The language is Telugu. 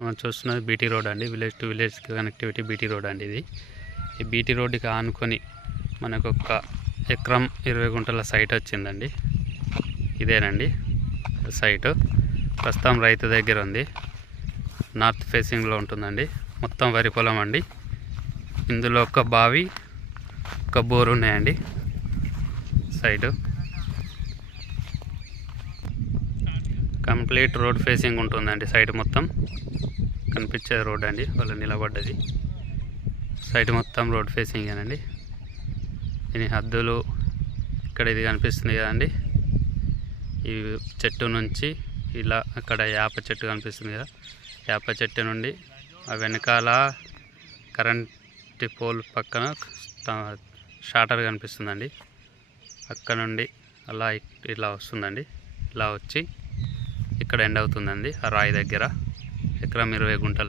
మనం చూస్తున్నది బీటీ రోడ్ అండి. Village to village connectivity BT road అండి ఇది. ఈ బీటీ రోడ్డుకి ఆనుకొని మనకు ఒక ఎకరం 20 గుంటల సైట్ వచ్చిందండి. ఇదేనండి సైటు. ప్రస్తుతం రైతు దగ్గర ఉంది. నార్త్ ఫేసింగ్లో ఉంటుందండి. మొత్తం వరి పొలం అండి. ఇందులో ఒక బావి, ఒక బోరు ఉన్నాయండి. సైడు కంప్లీట్ రోడ్ ఫేసింగ్ ఉంటుందండి. సైడ్ మొత్తం కనిపించే రోడ్ అండి. వాళ్ళు నిలబడ్డది సైడ్ మొత్తం రోడ్ ఫేసింగ్ అండి. దీని హద్దులు ఇక్కడ ఇది కనిపిస్తుంది కదండి. ఈ చెట్టు నుంచి ఇలా అక్కడ వేప చెట్టు కనిపిస్తుంది కదా, వేప చెట్టు నుండి ఆ వెనకాల కరెంట్ పోల్ పక్కన షాటర్ కనిపిస్తుందండి. అక్కడ నుండి అలా ఇలా వస్తుందండి. ఇలా వచ్చి ఇక్కడ ఎండ్ అవుతుందండి. ఆ రాయి దగ్గర ఎకరం 20 గుంటలు.